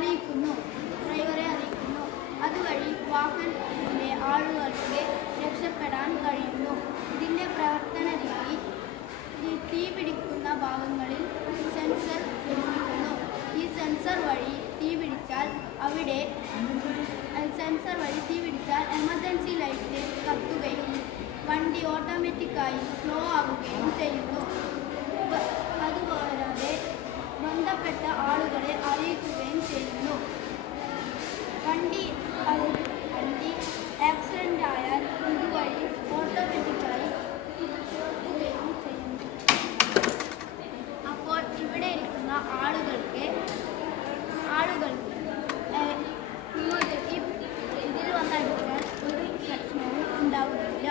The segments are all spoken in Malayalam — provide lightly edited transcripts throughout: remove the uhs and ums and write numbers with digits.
ഡ്രൈവറെ അറിയിക്കുന്നു. അതുവഴി വാഹനത്തിലെ ആളുകൾക്ക് രക്ഷപ്പെടാൻ കഴിയുന്നു. ഇതിൻ്റെ പ്രവർത്തന രീതി തീ പിടിക്കുന്ന ഭാഗങ്ങളിൽ സെൻസർ ഘടിപ്പിക്കുന്നു. ഈ സെൻസർ വഴി തീ പിടിച്ചാൽ എമർജൻസി ലൈറ്റ് കത്തുകയും വണ്ടി ഓട്ടോമാറ്റിക്കായി സ്ലോ ആവുകയും ചെയ്യുന്നു. അതുപോലെ ബന്ധപ്പെട്ട ആളുകളെ അറിയിക്കുകയും ചെയ്യുന്നു. വണ്ടി ആക്സിഡൻ്റ് ആയാൽ ഇതുവഴി ഓട്ടോമാറ്റിക്കായി കത്തുകയും ചെയ്യുന്നു. അപ്പോൾ ഇവിടെ ഇരിക്കുന്ന ആളുകൾക്ക് ഇതിൽ വന്നടിച്ചാൽ ഒരു പ്രശ്നവും ഉണ്ടാവുന്നില്ല.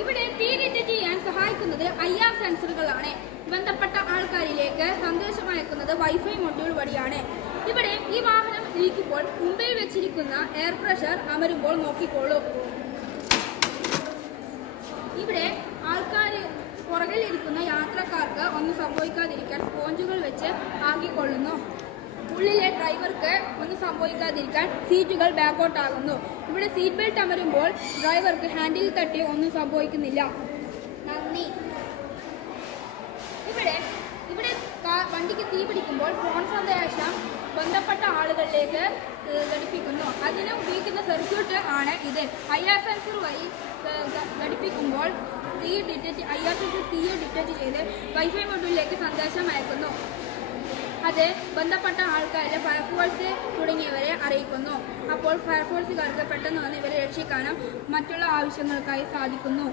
ഇവിടെ തീ ഡിറ്റക്ട് ചെയ്യാൻ സഹായിക്കുന്നത് IR സെൻസറുകളാണ്. ബന്ധപ്പെട്ട ആൾക്കാരിലേക്ക് സന്ദേശം അയക്കുന്നത് വൈഫൈ മൊഡ്യൂൾ വഴിയാണ്. ഇവിടെ ഈ വാഹനം ഇരിക്കുമ്പോൾ മുമ്പിൽ വെച്ചിരിക്കുന്ന എയർ പ്രഷർ അമരുമ്പോൾ നോക്കിക്കോളൂ. ഇവിടെ ആൾക്കാർ പുറകിലിരിക്കുന്ന യാത്രക്കാർക്ക് ഒന്നും സംഭവിക്കാതിരിക്കാൻ സ്പോഞ്ചുകൾ വെച്ച് ആക്കിക്കൊള്ളുന്നു. ഉള്ളിലെ ഡ്രൈവർക്ക് ഒന്നും സംഭവിക്കാതിരിക്കാൻ സീറ്റുകൾ ബാക്കൗട്ട് ആകുന്നു. ഇവിടെ സീറ്റ് ബെൽറ്റ് അമരുമ്പോൾ ഡ്രൈവർക്ക് ഹാൻഡിൽ തട്ടി ഒന്നും സംഭവിക്കുന്നില്ല. നന്ദി. ഇവിടെ വണ്ടിക്ക് തീ പിടിക്കുമ്പോൾ ഫോൺ സന്ദേശം ബന്ധപ്പെട്ട ആളുകളിലേക്ക് ഘടിപ്പിക്കുന്നു. അതിന് ഉപയോഗിക്കുന്ന സർക്യൂട്ട് ആണ് ഇത്. IR സെൻസർ വഴി ഘടിപ്പിക്കുമ്പോൾ IR സെൻസർ തീയെ ഡിറ്റക്ട് ചെയ്ത് വൈഫൈ മൊഡ്യൂളിലേക്ക് സന്ദേശം അയക്കുന്നു. അത് ബന്ധപ്പെട്ട ആൾക്കാരെ ഫയർഫോഴ്സ് തുടങ്ങിയവരെ അറിയിക്കുന്നു. അപ്പോൾ ഫയർഫോഴ്സുകാർക്ക് പെട്ടെന്ന് വന്ന് ഇവരെ രക്ഷിക്കാനും മറ്റുള്ള ആവശ്യങ്ങൾക്കായി സാധിക്കുന്നു.